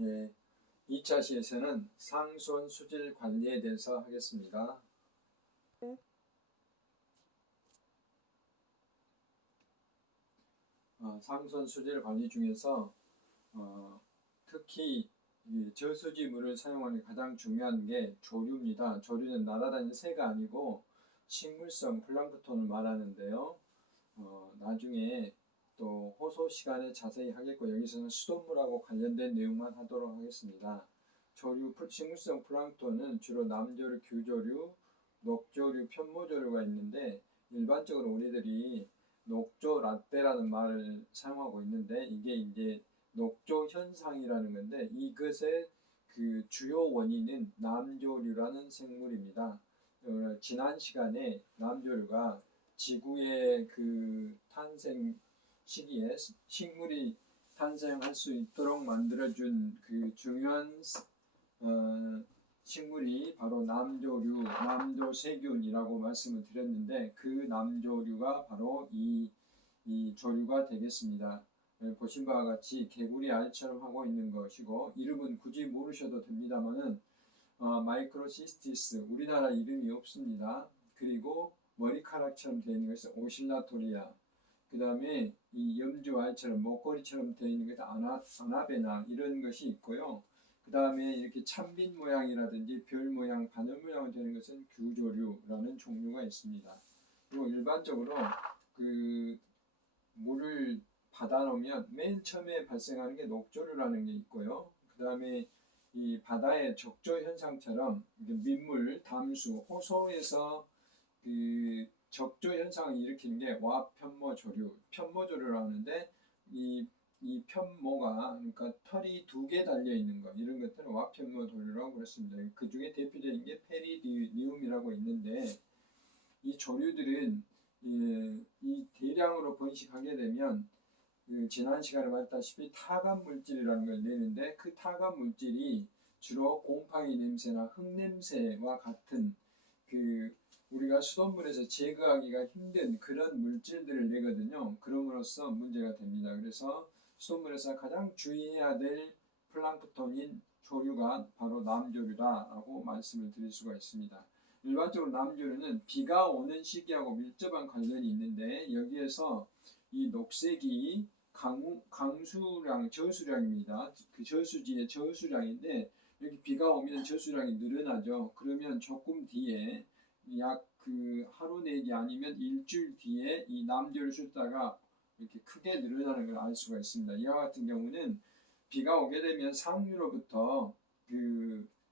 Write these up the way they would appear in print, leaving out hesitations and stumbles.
예, 2차 시에서는 상수원 수질 관리에 대해서 하겠습니다. 상수원 수질 관리 중에서 특히 이 저수지물을 사용하는 가장 중요한 게 조류입니다. 조류는 날아다니는 새가 아니고 식물성 플랑크톤을 말하는데요. 나중에 또 호소 시간에 자세히 하겠고, 여기서는 수돗물하고 관련된 내용만 하도록 하겠습니다. 조류, 식물성 플랑크톤은 주로 남조류, 규조류, 녹조류, 편모조류가 있는데, 일반적으로 우리들이 녹조 라떼라는 말을 사용하고 있는데, 이게 이제 녹조 현상이라는 건데, 이것의 그 주요 원인은 남조류라는 생물입니다. 지난 시간에 남조류가 지구의 그 탄생 시기에 식물이 탄생할 수 있도록 만들어준 그 중요한 식물이 바로 남조류, 남조세균이라고 말씀을 드렸는데, 그 남조류가 바로 이 조류가 되겠습니다. 보신 바와 같이 개구리 알처럼 하고 있는 것이고, 이름은 굳이 모르셔도 됩니다만은 마이크로시스티스, 우리나라 이름이 없습니다. 그리고 머리카락처럼 되어 있는 것은 오실라토리아, 그 다음에 이 염주알처럼 목걸이처럼 되어 있는 것은 아나베나, 이런 것이 있고요. 그 다음에 이렇게 찬빛 모양이라든지 별 모양, 바늘 모양으로 되는 것은 규조류라는 종류가 있습니다. 그리고 일반적으로 그 물을 받아놓으면 맨 처음에 발생하는 게 녹조류라는 게 있고요. 그 다음에 이 바다의 적조 현상처럼 민물, 담수, 호소에서 그 적조 현상을 일으키는 게 와편모조류, 편모조류라고 하는데, 이 편모가, 그러니까 털이 2개 달려 있는 거, 이런 것들은 와편모조류라고 그랬습니다. 그 중에 대표적인 게 페리디움이라고 있는데, 이 조류들은 이 대량으로 번식하게 되면 지난 시간에 말했다시피 타감 물질이라는 걸 내는데, 그 타감 물질이 주로 곰팡이 냄새나 흙냄새와 같은 우리가 수돗물에서 제거하기가 힘든 그런 물질들을 내거든요. 그럼으로써 문제가 됩니다. 그래서 수돗물에서 가장 주의해야 될 플랑크톤인 조류가 바로 남조류다라고 말씀을 드릴 수가 있습니다. 일반적으로 남조류는 비가 오는 시기하고 밀접한 관련이 있는데, 여기에서 이 녹색이 강수량, 저수량입니다. 그 저수지의 저수량인데, 여기 비가 오면 저수량이 늘어나죠. 그러면 조금 뒤에 약 하루 내지 아니면 일주일 뒤에 이 남조류 숫자가 이렇게 크게 늘어나는 걸 알 수가 있습니다. 이와 같은 경우는 비가 오게 되면 상류로부터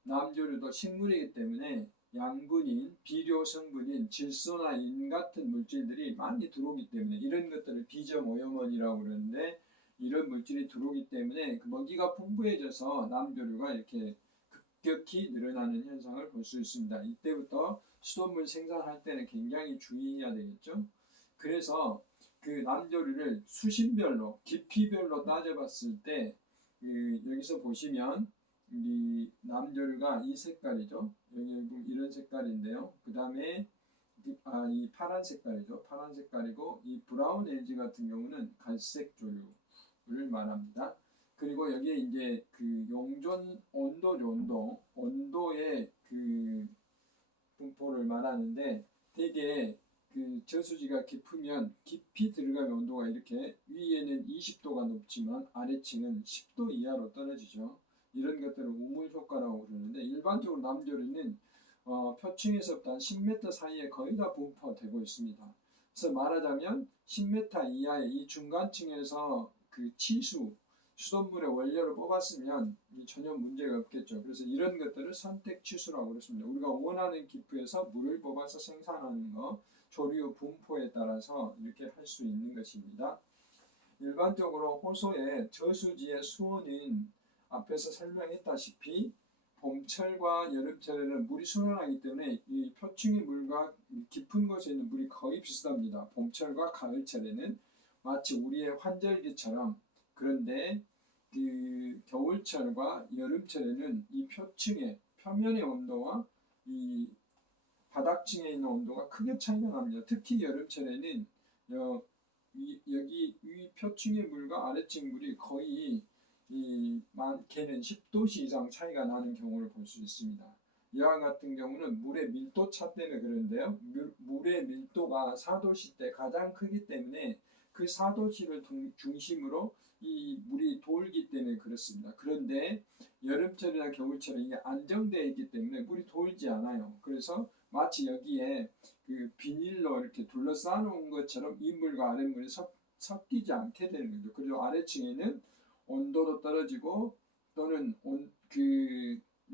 남조류도 식물이기 때문에 양분인, 비료 성분인 질소나 인 같은 물질들이 많이 들어오기 때문에, 이런 것들을 비저오염원이라고 그러는데, 이런 물질이 들어오기 때문에 그 먹이가 풍부해져서 남조류가 이렇게 급격히 늘어나는 현상을 볼 수 있습니다. 이때부터 수돗물 생산할 때는 굉장히 주의해야 되겠죠. 그래서 그 남조류를 수심별로, 깊이별로 따져봤을 때, 여기서 보시면 이 남조류가 이 색깔이죠. 여기 이런 색깔인데요. 그 다음에 이 파란 색깔이죠. 파란 색깔이고, 이 브라운 에이지 같은 경우는 갈색 조류를 말합니다. 그리고 여기에 이제 용존 온도의 분포를 말하는데, 대개 저수지가 깊으면 깊이 들어가면 온도가 이렇게 위에는 20도가 높지만 아래층은 10도 이하로 떨어지죠. 이런 것들을 우물 효과라고 그러는데, 일반적으로 남조류는 표층에서부터 한 10m 사이에 거의 다 분포되고 있습니다. 그래서 말하자면 10m 이하의 이 중간층에서 수돗물의 원료를 뽑았으면 전혀 문제가 없겠죠. 그래서 이런 것들을 선택 치수라고 그랬습니다. 우리가 원하는 깊이에서 물을 뽑아서 생산하는 거, 조류 분포에 따라서 이렇게 할 수 있는 것입니다. 일반적으로 호소의 저수지의 수온은 앞에서 설명했다시피 봄철과 여름철에는 물이 솟아나기 때문에 이 표층의 물과 깊은 곳에 있는 물이 거의 비슷합니다. 봄철과 가을철에는 마치 우리의 환절기처럼. 그런데 겨울철과 여름철에는 이 표면의 온도와 이 바닥층에 있는 온도가 크게 차이가 납니다. 특히 여름철에는 여기 위 표층의 물과 아래층 물이 거의 많게는 10도씨 이상 차이가 나는 경우를 볼 수 있습니다. 이와 같은 경우는 물의 밀도 차 때문에 그러는데요. 물의 밀도가 4도씨 때 가장 크기 때문에 그 4도씨를 중심으로 이 물이 돌기 때문에 그렇습니다. 그런데 여름철이나 겨울철에 이게 안정되어 있기 때문에 물이 돌지 않아요. 그래서 마치 여기에 그 비닐로 이렇게 둘러싸 놓은 것처럼 이 물과 아랫물이 섞이지 않게 되는 거죠. 그리고 아래층에는 온도도 떨어지고 또는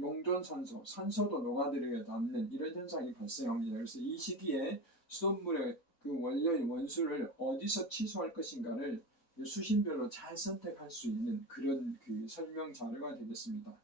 용존산소, 산소도 녹아들지 않는 이런 현상이 발생합니다. 그래서 이 시기에 수돗물의 그 원료인 원수를 어디서 취소할 것인가를 수신별로 잘 선택할 수 있는 그런 그 설명 자료가 되겠습니다.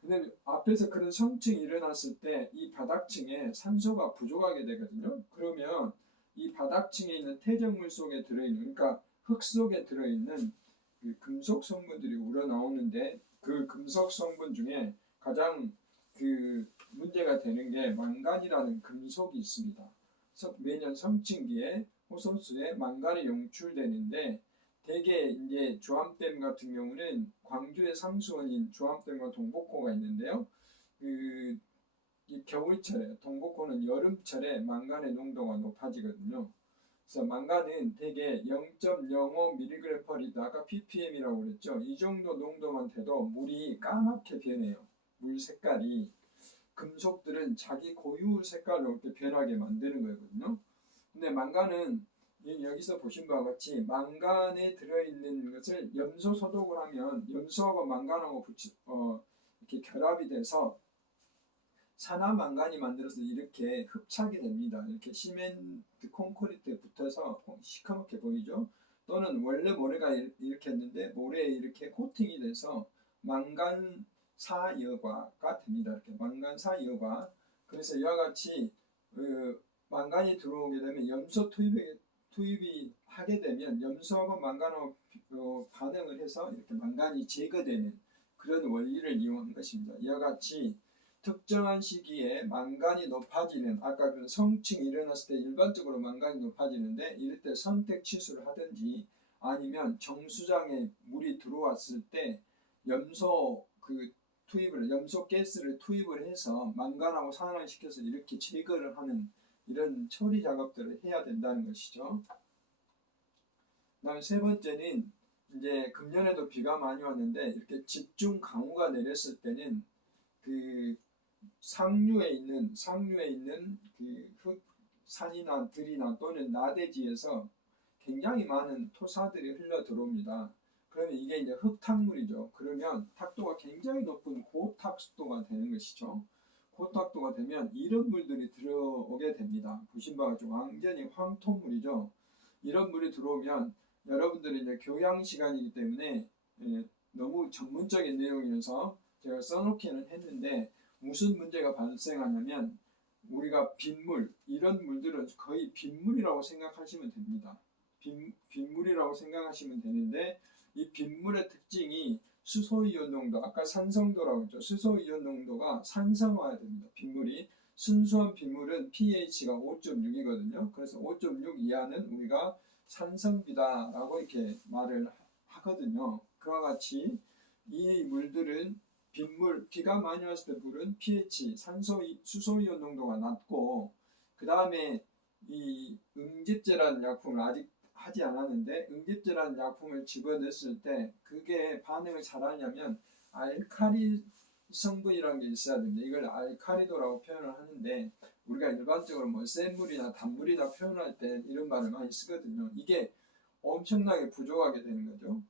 근데 앞에서 그런 성층이 일어났을 때 이 바닥층에 산소가 부족하게 되거든요. 그러면 이 바닥층에 있는 퇴적물 속에 들어있는, 그러니까 흙 속에 들어있는 그 금속 성분들이 우러나오는데 그 금속 성분 중에 가장 그 문제가 되는 게 망간이라는 금속이 있습니다. 매년 성층기에 호소수에 망간이 용출되는데 대개 이제 주암댐 같은 경우는 광주의 상수원인 주암댐과 동복호가 있는데요. 이 겨울철에, 동복호는 여름철에 망간의 농도가 높아지거든요. 그래서 망간은 대개 0.05mg/L, 아까 ppm이라고 그랬죠. 이 정도 농도만 돼도 물이 까맣게 변해요. 물 색깔이. 금속들은 자기 고유 색깔로 이렇게 변하게 만드는 거거든요. 근데 망간은 여기서 보신 바와 같이 망간에 들어있는 것을 염소 소독을 하면 염소하고 망간하고 이렇게 결합이 돼서 산화망간이 만들어서 이렇게 흡착이 됩니다. 이렇게 시멘트 콘크리트에 붙어서 시커멓게 보이죠. 또는 원래 모래가 이렇게 했는데 모래에 이렇게 코팅이 돼서 망간사여과가 됩니다. 이렇게 망간사여과. 그래서 이와 같이 망간이 들어오게 되면 염소 투입이 하게 되면 염소하고 망간하고 반응을 해서 이렇게 망간이 제거되는 그런 원리를 이용한 것입니다. 이와 같이 특정한 시기에 망간이 높아지는, 아까 그 성층이 일어났을 때 일반적으로 망간이 높아지는데 이럴 때 선택 취소를 하든지 아니면 정수장에 물이 들어왔을 때 염소 가스를 투입을 해서 망간하고 산화를 시켜서 이렇게 제거를 하는 이런 처리 작업들을 해야 된다는 것이죠. 그다음에 세 번째는 이제 금년에도 비가 많이 왔는데 이렇게 집중 강우가 내렸을 때는 그 상류에 있는 그 산이나 들이나 또는 나대지에서 굉장히 많은 토사들이 흘러 들어옵니다. 그러면 이게 이제 흙탕물이죠. 그러면 탁도가 굉장히 높은 고탁도가 되는 것이죠. 고탁도가 되면 이런 물들이 들어오게 됩니다. 보신 바와 같이 완전히 황토물이죠. 이런 물이 들어오면 여러분들이 이제 교양 시간이기 때문에 너무 전문적인 내용이어서 제가 써놓기는 했는데 무슨 문제가 발생하냐면 우리가 빗물, 이런 물들은 거의 빗물이라고 생각하시면 됩니다. 빗물이라고 생각하시면 되는데 이 빗물의 특징이 수소이온 농도, 아까 산성도라고 했죠. 수소이온 농도가 산성화해야 됩니다. 빗물이. 순수한 빗물은 pH가 5.6이거든요. 그래서 5.6 이하는 우리가 산성비다라고 이렇게 말을 하거든요. 그와 같이 이 물들은 비가 많이 왔을 때 물은 pH, 수소이온 농도가 낮고 그 다음에 이 응집제라는 약품을 아직 하지 않았는데 응집제라는 약품을 집어넣었을 때 그게 반응을 잘하려면 알칼리 성분이라는 게 있어야 됩니다. 이걸 알칼리도라고 표현을 하는데 우리가 일반적으로 뭐 센 물이나 단물이나 표현할 때 이런 말을 많이 쓰거든요. 이게 엄청나게 부족하게 되는 거죠.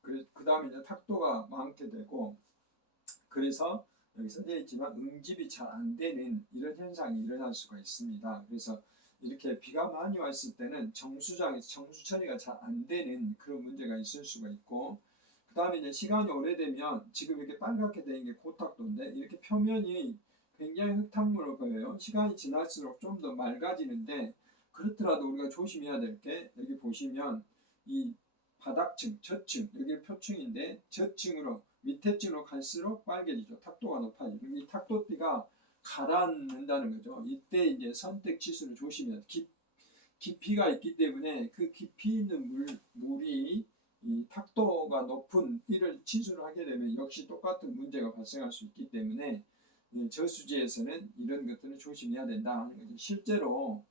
그 다음에 이제 탁도가 많게 되고 그래서 여기서 되어 있지만 응집이 잘 안 되는 이런 현상이 일어날 수가 있습니다. 그래서 이렇게 비가 많이 왔을 때는 정수장에서 정수 처리가 잘 안 되는 그런 문제가 있을 수가 있고 그 다음에 이제 시간이 오래되면 지금 이렇게 빨갛게 되는 게 고탁도인데 이렇게 표면이 굉장히 흙탕물로 보여요. 시간이 지날수록 좀 더 맑아지는데 그렇더라도 우리가 조심해야 될 게 여기 보시면 이 바닥층, 저층, 여기 표층인데 저층으로 밑에 층으로 갈수록 빨개지죠. 탁도가 높아지죠. 이 탁도띠가 가라앉는다는 거죠. 이때 이제 선택 지수를 조심해야 깊이가 있기 때문에 그 깊이 있는 물이 이 탁도가 높은 이를 치수를 하게 되면 역시 똑같은 문제가 발생할 수 있기 때문에 저수지에서는 이런 것들을 조심해야 된다 하는 거죠. 실제로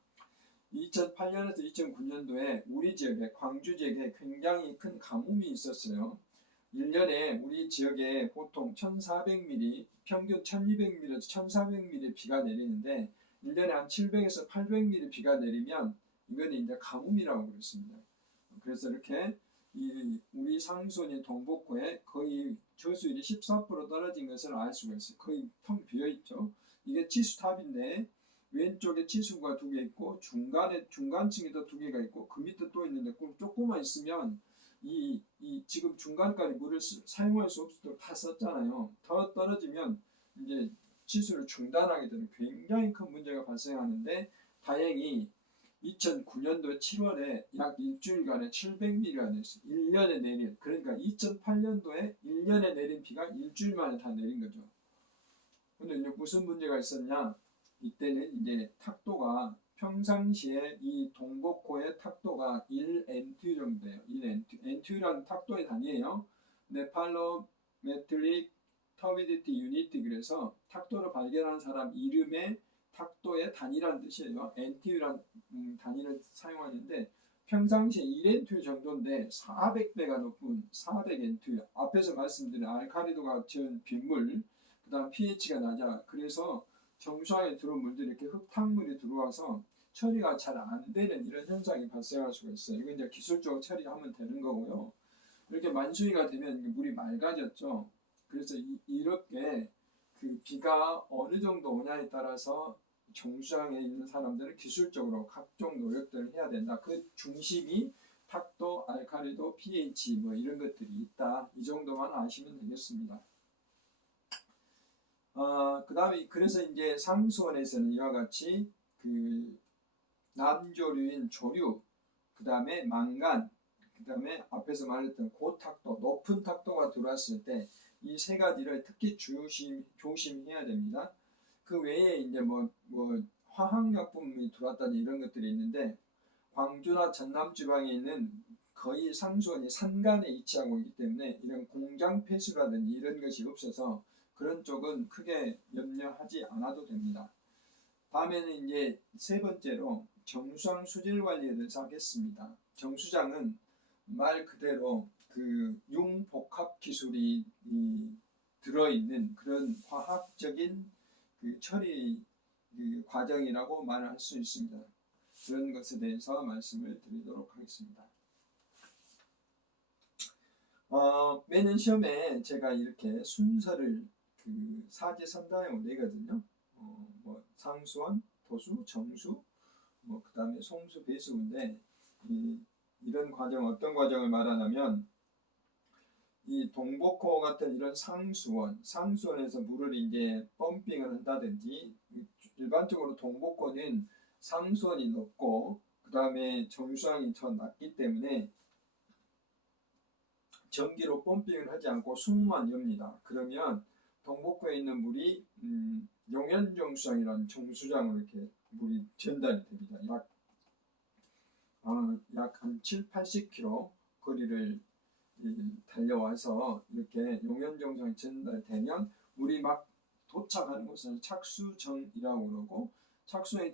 2008년에서 2009년도에 우리 지역에 광주 지역에 굉장히 큰 가뭄이 있었어요. 1년에 우리 지역에 보통 1400mm, 평균 1200mm에서 1400mm 비가 내리는데 1년에 한 700에서 800mm 비가 내리면 이건 이제 가뭄이라고 그랬습니다. 그래서 이렇게 우리 상수원인 동복구에 거의 저수율이 14% 떨어진 것을 알 수가 있어요. 거의 텅 비어 있죠. 이게 치수탑인데 왼쪽에 치수가 2개 있고 중간에 중간층에도 2개가 있고 그 밑에 또 있는데 조금만 있으면 이 지금 중간까지 물을 사용할 수 없도록 다 썼잖아요. 더 떨어지면 이제 치수를 중단하게 되는 굉장히 큰 문제가 발생하는데 다행히 2009년도 7월에 약 일주일간에 700mm가 내렸어요. 1년에 내린, 그러니까 2008년도에 1년에 내린 비가 일주일 만에 다 내린 거죠. 근데 이제 무슨 문제가 있었냐? 이때는 이제 탁도가 평상시에 이 동복호의 탁도가 1NT 정도 돼요. 1NT. NT라는 탁도의 단위예요. 네팔로메트릭 터비디티 유니티, 그래서 탁도를 발견한 사람 이름의 탁도의 단위라는 뜻이에요. NT라는 단위를 사용하는데 평상시에 1NT 정도인데 400배가 높은 400NT. 앞에서 말씀드린 알카리도가 전 빗물, 그 다음 pH가 낮아. 그래서 정수항에 들어온 물들이 이렇게 흙탕물이 들어와서 처리가 잘 안 되는 이런 현상이 발생할 수가 있어요. 이건 이제 기술적으로 처리하면 되는 거고요. 이렇게 만수위가 되면 물이 맑아졌죠. 그래서 이렇게 그 비가 어느 정도 오냐에 따라서 정수항에 있는 사람들은 기술적으로 각종 노력들을 해야 된다. 그 중심이 탁도, 알카리도, pH 뭐 이런 것들이 있다. 이 정도만 아시면 되겠습니다. 그 다음에 그래서 이제 상수원에서는 이와 같이 그 남조류인 조류, 그 다음에 망간, 그 다음에 앞에서 말했던 고탁도, 높은 탁도가 들어왔을 때 이 세 가지를 특히 조심해야 됩니다. 그 외에 이제 뭐 화학약품이 들어왔다는 이런 것들이 있는데 광주나 전남 지방에 있는 거의 상수원이 산간에 위치하고 있기 때문에 이런 공장 폐수라든지 이런 것이 없어서 그런 쪽은 크게 염려하지 않아도 됩니다. 다음에는 이제 세 번째로 정수항 수질 관리에 대해서 하겠습니다. 정수장은 말 그대로 그 융복합 기술이 들어있는 그런 과학적인 그 처리 그 과정이라고 말할 수 있습니다. 그런 것에 대해서 말씀을 드리도록 하겠습니다. 매년 시험에 제가 이렇게 순서를 그 사지선다형으로 내거든요. 뭐 상수원, 도수, 정수, 뭐 그 다음에 송수, 배수인데 이런 과정 어떤 과정을 말하냐면 이 동복호 같은 이런 상수원에서 물을 이제 펌핑을 한다든지 일반적으로 동복호는 상수원이 높고 그 다음에 정수항이 더 낮기 때문에 전기로 펌핑을 하지 않고 숨만 엽니다. 그러면 동복호에 있는 물이 용연정수장이라는 정수장으로 이렇게 물이 전달이 됩니다. 약 한 7, 80km 거리를 달려와서 이렇게 용연정수장이 전달되면 물이 막 도착하는 것을 착수정이라고 그러고 착수에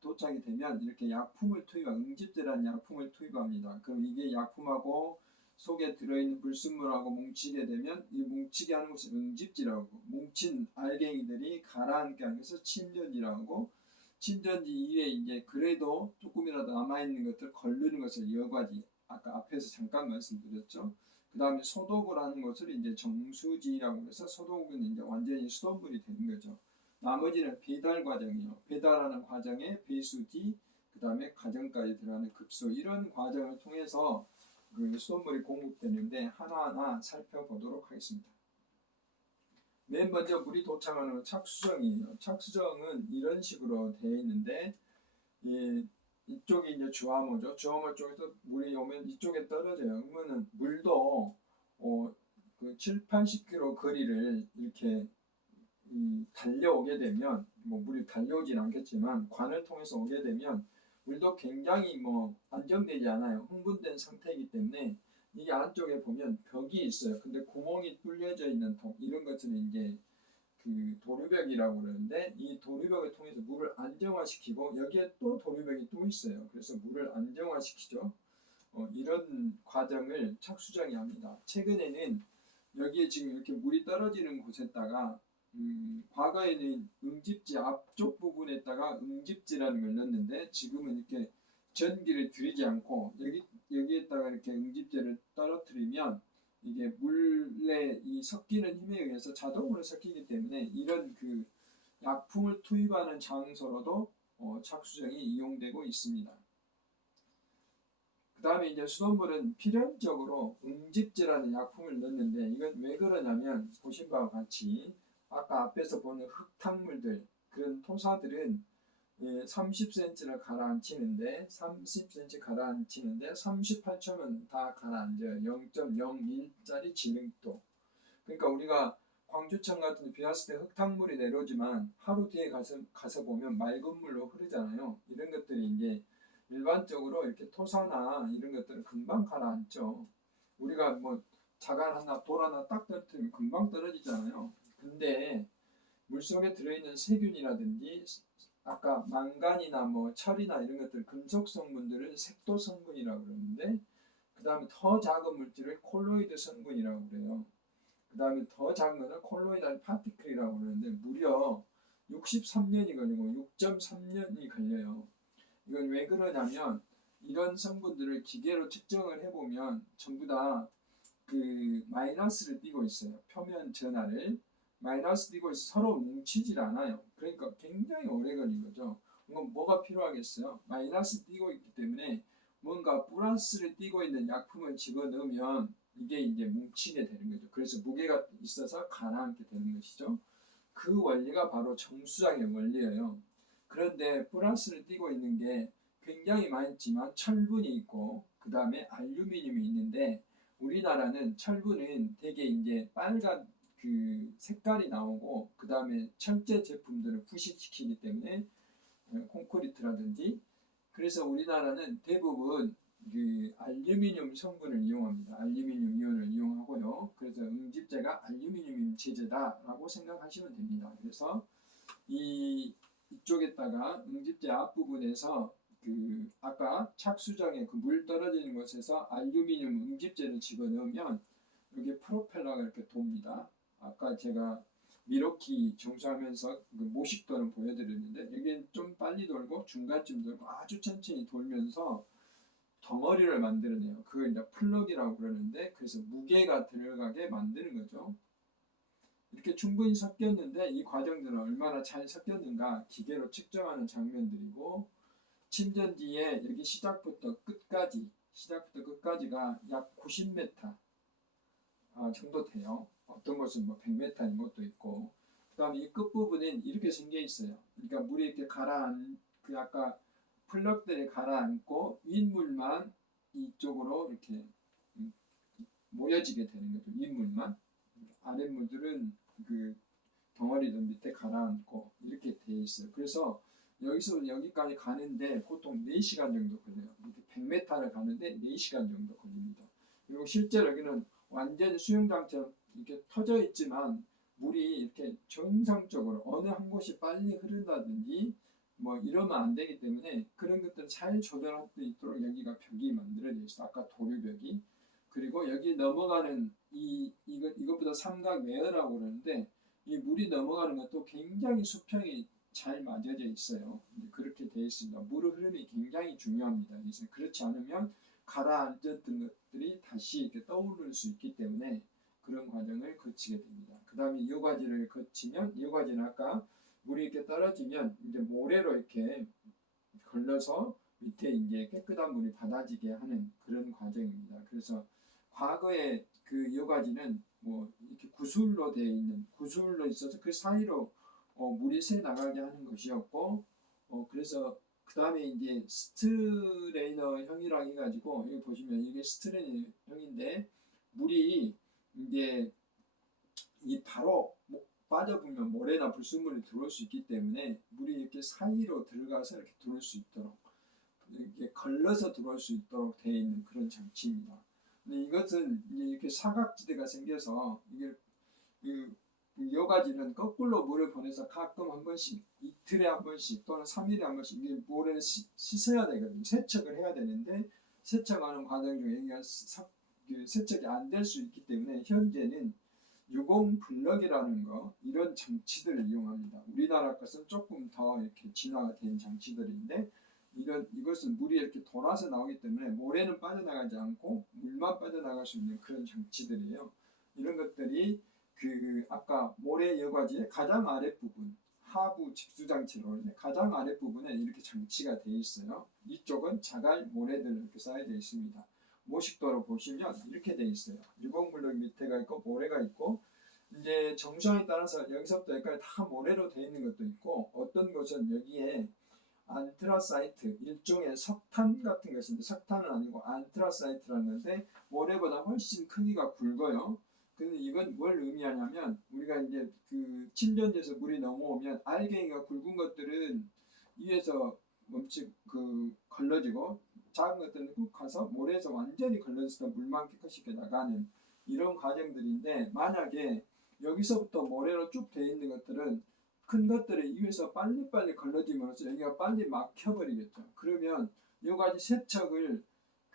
도착이 되면 이렇게 약품을 응집제라는 약품을 투입합니다. 그럼 이게 약품하고 속에 들어있는 불순물하고 뭉치게 되면 이 뭉치게 하는 것을 응집지라고, 뭉친 알갱이들이 가라앉게 하는 것을 침전지라고 하고, 침전지 이외에 이제 그래도 조금이라도 남아있는 것들 걸르는 것을 여과지, 아까 앞에서 잠깐 말씀드렸죠. 그 다음에 소독을 하는 것을 이제 정수지라고 해서 소독은 이제 완전히 수돗물이 되는 거죠. 나머지는 배달 과정이요. 배달하는 과정에 배수지, 그 다음에 과정까지 들어가는 급수, 이런 과정을 통해서 그 수돗물이 공급되는데 하나하나 살펴보도록 하겠습니다. 맨 먼저 물이 도착하는 착수정이에요. 착수정은 이런 식으로 되어 있는데 이쪽이 이제 주화모죠. 주화모 쪽에서 물이 오면 이쪽에 떨어져요. 그러면은 물도 그 7, 80km 거리를 이렇게 달려오게 되면 뭐 물이 달려오진 않겠지만 관을 통해서 오게 되면 물도 굉장히 안정되지 않아요. 흥분된 상태이기 때문에 이게 안쪽에 보면 벽이 있어요. 근데 구멍이 뚫려져 있는 통, 이런 것들은 이제 그 도류벽이라고 그러는데, 이 도류벽을 통해서 물을 안정화시키고 여기에 또 도류벽이 또 있어요. 그래서 물을 안정화시키죠. 이런 과정을 착수장이 합니다. 최근에는 여기에 지금 이렇게 물이 떨어지는 곳에다가 과거에는 응집지 앞쪽 부분에다가 응집지라는 걸 넣었는데, 지금은 이렇게 전기를 들이지 않고 여기에다가 이렇게 응집제를 떨어뜨리면 이게 물에 이 섞이는 힘에 의해서 자동으로 섞이기 때문에 이런 그 약품을 투입하는 장소로도 착수정이 이용되고 있습니다. 그 다음에 이제 수돗물은 필연적으로 응집제라는 약품을 넣는데, 이건 왜 그러냐면 보신 바와 같이 아까 앞에서 보는 흙탕물들, 그런 토사들은 30cm를 가라앉히는데 30cm 가라앉히는데 38초면 다 가라앉아요. 0.01짜리 진흙도. 그러니까 우리가 광주천 같은 데 비 왔을 때 흙탕물이 내려오지만 하루 뒤에 가서 보면 맑은 물로 흐르잖아요. 이런 것들이 이제 일반적으로 이렇게 토사나 이런 것들은 금방 가라앉죠. 우리가 뭐 자갈 하나 돌 하나 딱 떨어뜨리면 금방 떨어지잖아요. 근데 물속에 들어있는 세균이라든지 아까 망간이나 뭐 철이나 이런 것들, 금속 성분들은 색도 성분이라고 그러는데, 그 다음에 더 작은 물질을 콜로이드 성분이라고 그래요. 그 다음에 더 작은 거는 콜로이드 파티클이라고 그러는데 무려 63년이 걸리고 6.3년이 걸려요. 이건 왜 그러냐면 이런 성분들을 기계로 측정을 해보면 전부 다 그 마이너스를 띠고 있어요. 표면 전하를 마이너스 띠고 있어 서로 뭉치질 않아요. 그러니까 굉장히 오래 걸린 거죠. 그럼 뭐가 필요하겠어요? 마이너스 띠고 있기 때문에 뭔가 플러스를 띠고 있는 약품을 집어넣으면 이게 이제 뭉치게 되는 거죠. 그래서 무게가 있어서 가라앉게 되는 것이죠. 그 원리가 바로 정수장의 원리예요. 그런데 플러스를 띠고 있는 게 굉장히 많지만 철분이 있고 그 다음에 알루미늄이 있는데, 우리나라는 철분은 되게 이제 빨간 그 색깔이 나오고 그 다음에 철제 제품들을 부식시키기 때문에 콘크리트라든지, 그래서 우리나라는 대부분 그 알루미늄 성분을 이용합니다. 알루미늄 이온을 이용하고요. 그래서 응집제가 알루미늄 제제다라고 생각하시면 됩니다. 그래서 이쪽에다가 응집제 앞부분에서 그 아까 착수정에 그 물 떨어지는 곳에서 알루미늄 응집제를 집어넣으면 여기 프로펠러가 이렇게 돕니다. 아까 제가 미러키 정수하면서 그 모식도는 보여드렸는데 여기는 좀 빨리 돌고 중간쯤 돌고 아주 천천히 돌면서 덩어리를 만들어내요. 그걸 이제 플럭이라고 그러는데, 그래서 무게가 들어가게 만드는 거죠. 이렇게 충분히 섞였는데 이 과정들은 얼마나 잘 섞였는가 기계로 측정하는 장면들이고, 침전 뒤에 여기 시작부터 끝까지가 약 90m 정도 돼요. 어떤 것은 뭐 100m인 것도 있고, 그 다음에 이 끝부분은 이렇게 생겨 있어요. 그러니까 물이 이렇게 그 아까 플럭들이 가라앉고 윗물만 이쪽으로 이렇게 모여지게 되는 거죠. 윗물만. 아랫물들은 그 덩어리들 밑에 가라앉고 이렇게 돼 있어요. 그래서 여기서 여기까지 가는데 보통 4시간 정도 걸려요. 이렇게 100m를 가는데 4시간 정도 걸립니다. 그리고 실제로 여기는 완전 수영장처럼 이렇게 터져 있지만 물이 이렇게 정상적으로 어느 한 곳이 빨리 흐른다든지 뭐 이러면 안 되기 때문에 그런 것들을 잘 조절할 수 있도록 여기가 벽이 만들어져 있어요. 아까 도류벽이. 그리고 여기 넘어가는 이것보다 삼각 웨어라고 그러는데, 이 물이 넘어가는 것도 굉장히 수평이 잘 맞춰져 있어요. 그렇게 되어 있습니다. 물의 흐름이 굉장히 중요합니다. 그래서 그렇지 않으면 가라앉았던 것들이 다시 이렇게 떠오를 수 있기 때문에 그런 과정을 거치게 됩니다. 그 다음에 여과지를 거치면, 여과지는 아까 물이 이렇게 떨어지면 이제 모래로 이렇게 걸러서 밑에 이제 깨끗한 물이 받아지게 하는 그런 과정입니다. 그래서 과거에 그 여과지는 뭐 이렇게 구슬로 되어 있는 구슬로 있어서 그 사이로 물이 새 나가게 하는 것이었고, 그래서 그 다음에 이제 스트레이너형이라고 해가지고 여기 보시면 이게 스트레이너형인데, 물이 이제 이 바로 빠져보면 모래나 불순물이 들어올 수 있기 때문에 물이 이렇게 사이로 들어가서 이렇게 들어올 수 있도록 이렇게 걸러서 들어올 수 있도록 되어 있는 그런 장치입니다. 근데 이것은 이제 이렇게 사각지대가 생겨서 이게 그 여과지는 거꾸로 물을 보내서 가끔 한 번씩 이틀에 한 번씩 또는 3일에 한 번씩 이게 모래를 씻어야 되거든요. 세척을 해야 되는데 세척하는 과정 중에 이게 세척이 안 될 수 있기 때문에 현재는 유공 블럭이라는 거 이런 장치들을 이용합니다. 우리나라 것은 조금 더 이렇게 진화가 된 장치들인데 이것은 물이 이렇게 돌아서 나오기 때문에 모래는 빠져나가지 않고 물만 빠져나갈 수 있는 그런 장치들이에요. 이런 것들이 그 아까 모래 여과지의 가장 아랫부분 하부 집수장치로 하는데 가장 아랫부분에 이렇게 장치가 되어 있어요. 이쪽은 자갈 모래들 이렇게 쌓여져 있습니다. 모식도로 보시면 이렇게 되어 있어요. 유공블럭 밑에가 있고 모래가 있고 이제 정수량에 따라서 여기서부터 여기까지 다 모래로 되어 있는 것도 있고 어떤 곳은 여기에 안트라사이트 일종의 석탄 같은 것인데 석탄은 아니고 안트라사이트라는 건데 모래보다 훨씬 크기가 굵어요. 근데 이건 뭘 의미하냐면 우리가 이제 그 침전지에서 물이 넘어오면 알갱이가 굵은 것들은 위에서 멈칫 걸러지고 작은 것들은 꾹 가서 모래에서 완전히 걸러져서 물만 깨끗이 나가는 이런 과정들인데 만약에 여기서부터 모래로 쭉 되어 있는 것들은 큰 것들이 위에서 빨리빨리 걸러짐으로써 여기가 빨리 막혀버리겠죠. 그러면 여기까지 세척을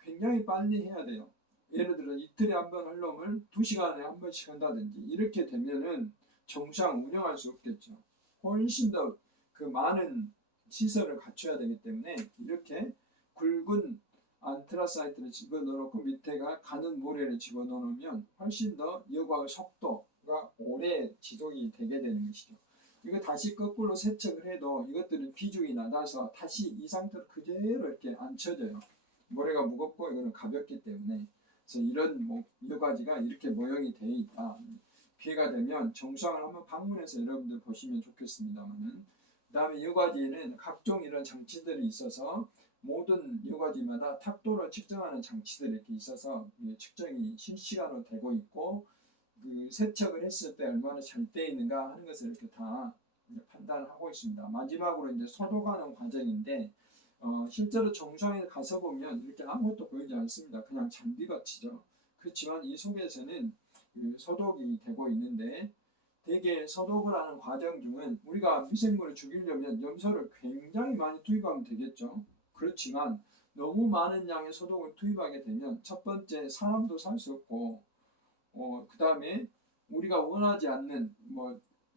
굉장히 빨리 해야 돼요. 예를 들어 이틀에 한 번 할 놈을 2시간에 한 번씩 한다든지 이렇게 되면은 정상 운영할 수 없겠죠. 훨씬 더 그 많은 시설을 갖춰야 되기 때문에 이렇게 굵은 안트라사이트를 집어넣고 밑에가 가는 모래를 집어넣으면 훨씬 더 여과의 속도가 오래 지속이 되게 되는 것이죠. 이거 다시 거꾸로 세척을 해도 이것들은 비중이 낮아서 다시 이 상태로 그대로 이렇게 앉혀져요. 모래가 무겁고 이거는 가볍기 때문에. 그래서 이런 여과지가 이렇게 모형이 되어 있다. 기회가 되면 정수항을 한번 방문해서 여러분들 보시면 좋겠습니다만은. 그 다음에 여과지에는 각종 이런 장치들이 있어서 모든 여과지마다 탁도를 측정하는 장치들이 이렇게 있어서 측정이 실시간으로 되고 있고 그 세척을 했을 때 얼마나 잘 되어 있는가 하는 것을 이렇게 다 판단을 하고 있습니다. 마지막으로 이제 소독하는 과정인데 실제로 정상에 가서 보면 이렇게 아무것도 보이지 않습니다. 그냥 잔디밭이죠. 그렇지만 이 속에서는 그 소독이 되고 있는데 대개 소독을 하는 과정 중은 우리가 미생물을 죽이려면 염소를 굉장히 많이 투입하면 되겠죠. 그렇지만 너무 많은 양의 소독을 투입하게 되면 첫 번째 사람도 살 수 없고 그 다음에 우리가 원하지 않는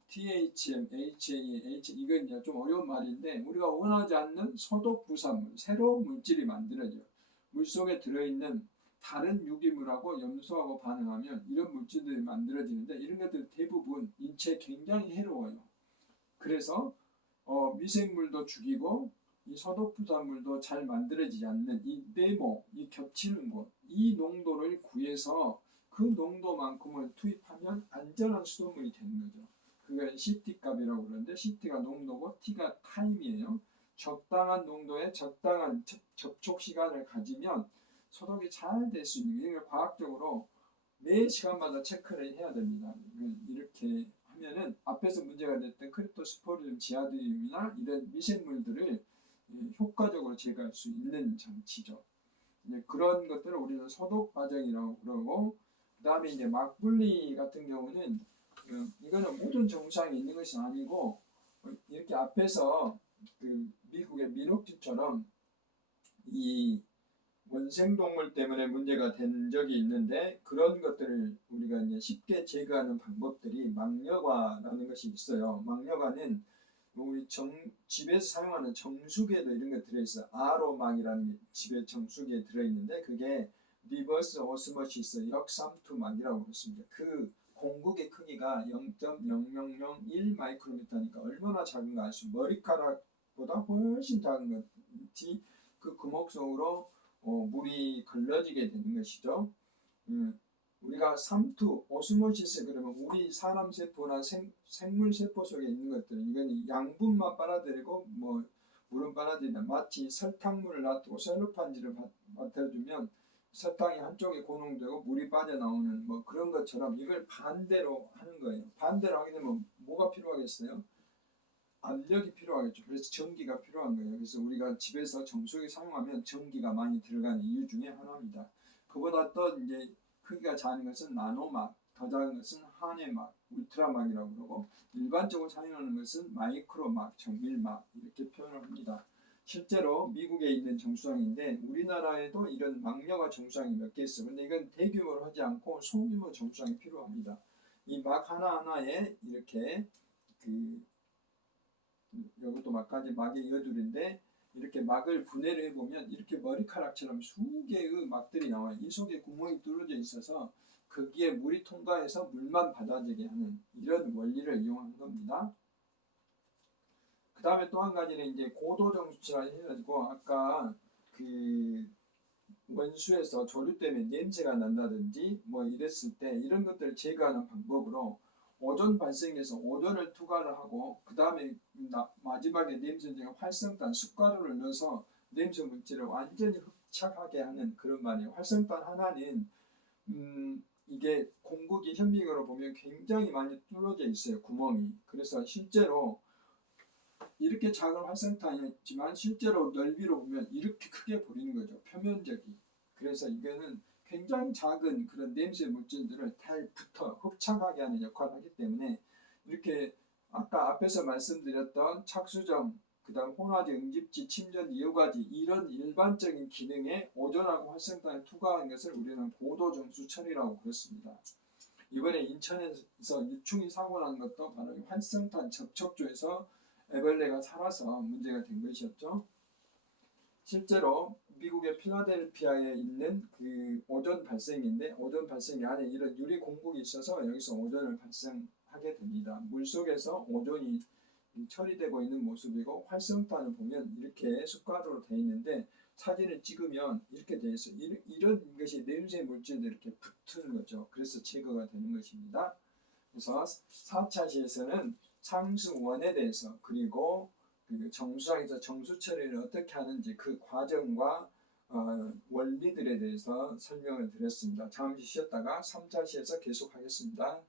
THM, HA, 이건 이제 좀 어려운 말인데 우리가 원하지 않는 소독 부산물, 새로운 물질이 만들어져요. 물속에 들어있는 다른 유기물하고 염소하고 반응하면 이런 물질들이 만들어지는데 이런 것들 대부분 인체에 굉장히 해로워요. 그래서 미생물도 죽이고 이 소독 부산물도 잘 만들어지지 않는 이 네모, 이 겹치는 곳, 이 농도를 구해서 그 농도만큼을 투입하면 안전한 수돗물이 되는 거죠. 그걸 CT 값이라고 그러는데 CT가 농도고 T가 타임이에요. 적당한 농도에 적당한 접촉 시간을 가지면 소독이 잘 될 수 있는 게 과학적으로 매 시간마다 체크를 해야 됩니다. 이렇게 하면은 앞에서 문제가 됐던 크립토스포리움 지하드림이나 이런 미생물들을 효과적으로 제거할 수 있는 장치죠. 그런 것들을 우리는 소독 과정이라고 그러고 그 다음에 이제 막분리 같은 경우는 이거는 모든 정상에 있는 것이 아니고 이렇게 앞에서 그 미국의 민옥지처럼 이 원생동물 때문에 문제가 된 적이 있는데 그런 것들을 우리가 이제 쉽게 제거하는 방법들이 막여과라는 것이 있어요. 막여과는 우리 집에서 사용하는 정수기에도 이런 게 들어있어요. RO막이라는 집에 정수기에 들어있는데 그게 리버스 오스모시스 역삼투막이라고 그랬습니다. 그 공국의 크기가 0.0001 마이크로미터니까 얼마나 작은가 알 수 머리카락보다 훨씬 작은 것이 그 구멍 속으로 물이 걸러지게 되는 것이죠. 우리가 삼투, 오스모시스 그러면 우리 사람 세포나 생물 세포 속에 있는 것들은 이건 양분만 빨아들이고 물은 빨아들이다. 마치 설탕물을 놔두고 셀로판지를 맡아주면 설탕이 한쪽에 고농되고 물이 빠져나오는 그런 것처럼 이걸 반대로 하는 거예요. 반대로 하게 되면 뭐가 필요하겠어요? 압력이 필요하겠죠. 그래서 전기가 필요한 거예요. 그래서 우리가 집에서 정수기 사용하면 전기가 많이 들어가는 이유 중에 하나입니다. 그보다 또 이제 크기가 작은 것은 나노막, 더 작은 것은 한해막, 울트라막이라고 그러고 일반적으로 사용하는 것은 마이크로막, 정밀막 이렇게 표현을 합니다. 실제로 미국에 있는 정수장인데 우리나라에도 이런 막려가 정수장이 몇 개 있어요. 근데 이건 대규모로 하지 않고 소규모 정수장이 필요합니다. 이 막 하나하나에 이렇게 이것도 막까지 막의 여둘인데 이렇게 막을 분해를 해보면 이렇게 머리카락처럼 수개의 막들이 나와요. 이 속에 구멍이 뚫어져 있어서 거기에 물이 통과해서 물만 받아들게 하는 이런 원리를 이용한 겁니다. 그 다음에 또 한 가지는 이제 고도정수치라 해가지고 아까 원수에서 조류 때문에 냄새가 난다든지 뭐 이랬을 때 이런 것들을 제거하는 방법으로 오존 발생해서 오존을 투과를 하고 그 다음에 마지막에 냄새는 활성탄 숯가루를 넣어서 냄새 물질을 완전히 흡착하게 하는 그런 말이에요. 활성탄 하나는 이게 공국이 현미경으로 보면 굉장히 많이 뚫어져 있어요. 구멍이. 그래서 실제로 이렇게 작은 활성탄이었지만 실제로 넓이로 보면 이렇게 크게 보이는 거죠. 표면적이. 그래서 이거는 굉장히 작은 그런 냄새 물질들을 달부터 흡착하게 하는 역할을 하기 때문에 이렇게 아까 앞에서 말씀드렸던 착수정, 그 다음 혼화제, 응집지, 침전지, 여과지 이런 일반적인 기능에 오존하고 활성탄을 투과한 것을 우리는 고도정수 처리라고 그랬습니다. 이번에 인천에서 유충이 사고 난 것도 바로 활성탄 접촉조에서 애벌레가 살아서 문제가 된 것이었죠. 실제로 미국의 필라델피아에 있는 그 오존 발생인데 오존 발생이 안에 이런 유리 공국이 있어서 여기서 오존을 발생하게 됩니다. 물속에서 오존이 처리되고 있는 모습이고 활성탄을 보면 이렇게 숯가루로 되어 있는데 사진을 찍으면 이렇게 되어 있어요. 이런 것이 냄새 물질들이 이렇게 붙는 거죠. 그래서 제거가 되는 것입니다. 그래서 4차 시에서는 상수원에 대해서 그리고 정수장에서 정수 처리를 어떻게 하는지 그 과정과 원리들에 대해서 설명을 드렸습니다. 잠시 쉬었다가 3차 시에서 계속하겠습니다.